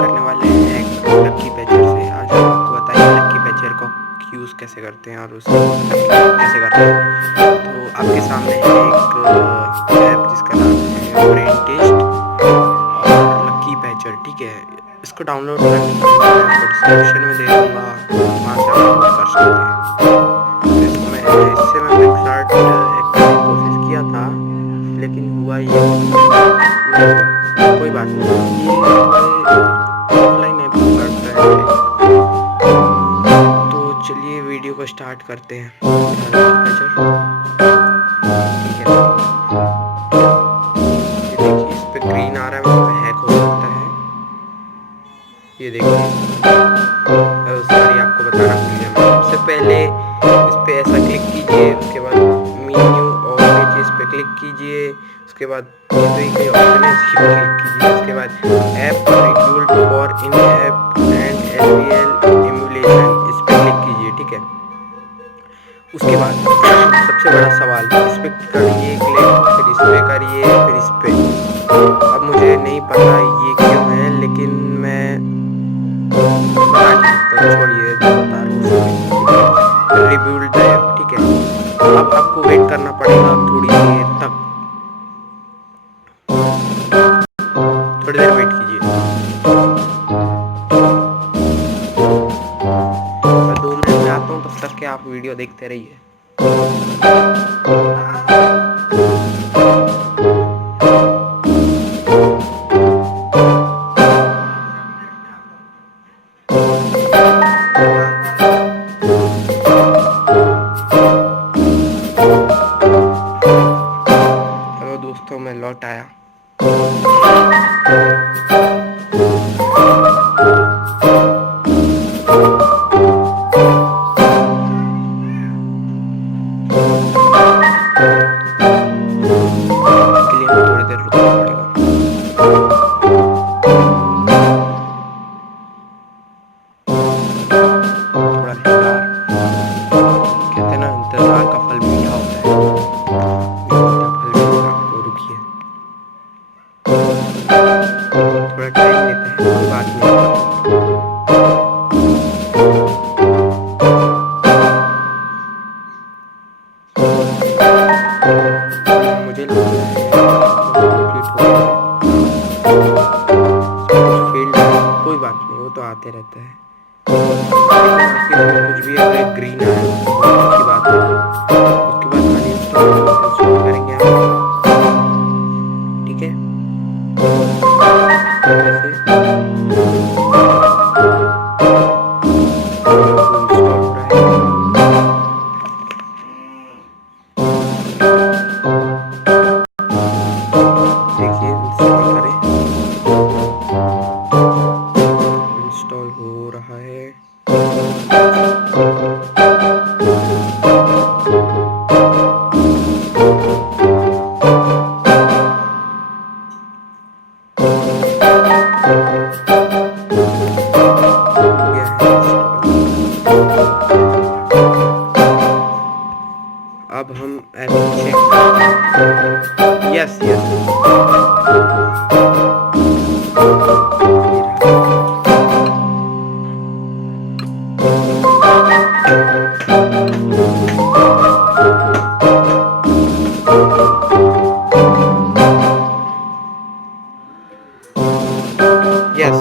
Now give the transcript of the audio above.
करने वाले हैं एक लक्की पैचर से। आज हम आपको बताएंगे लक्की पैचर को यूज़ कैसे करते हैं और उसे कैसे करते हैं। तो आपके सामने है एक ऐप जिसका नाम है ब्रेन टेस्ट और लक्की पैचर, ठीक है। इसको डाउनलोड करने के लिए मैं आपको डिस्क्रिप्शन में दे दूँगा, वहाँ से डाउनलोड कर सकते हैं। तो इससे मैं फ्लिपकार्ट हैक करने की कोशिश किया था, लेकिन हुआ ये कोई बात नहीं, ये ऑफलाइन ऐप करता है। तो चलिए वीडियो को स्टार्ट करते हैं। ठीक है, ये देखिए इस पे ग्रीन आ रहा है, मतलब हैक हो सकता है। ये देखिए, सॉरी आपको बताना भूल गया मैं। सबसे पहले इस पे ऐसा क्लिक कीजिए, उसके बाद मेन्यू और नीचे इस पे क्लिक कीजिए, उसके बाद ये तो एक ऑप्शन है, इस पे क्लिक कीजिए। उसके बाद app recruit for in app and LVL emulation, इस पे क्लिक कीजिए, ठीक है। उसके बाद सबसे बड़ा सवाल, इस पे करिए क्लिक, फिर इस पे करिए, फिर इस पे। अब मुझे नहीं पता ये क्यों है, लेकिन मैं बता नहीं सकता, छोड़िए जो बता रहा हूँ। रिबिल्ड द ऐप, ठीक है। अब आपको वेट करना पड़ेगा थोड़ी देर तक, थोड़ी देर वेट कीजिए। मैं 2 मिनट में आता हूँ, तब तक के आप वीडियो देखते रहिए। हेलो दोस्तों, मैं लौट आया। इसके लिए हमें थोड़ी देर रुकना पड़ेगा। थोड़ा इंतजार, कहते हैं ना इंतजार का फल मीठा होता है, मीठा फल मिलेगा आपको, रुकिए। थोड़ा टाइम लेते हैं, कोई बात नहीं। मुझे लग रहा है कंप्लीट हो गया, कुछ फील्ड, कोई बात नहीं, वो तो आते रहता है। कुछ भी अगर ग्रीन आया तो बहुत अच्छी बात है। उसके बाद इंस्टॉल करेंगे आप, ठीक है। जैसे इंस्टॉल हो रहा है, देखिए इंस्टॉल करें, इंस्टॉल हो रहा है। अब हम ऐप चेक करते हैं। Yes yes, yes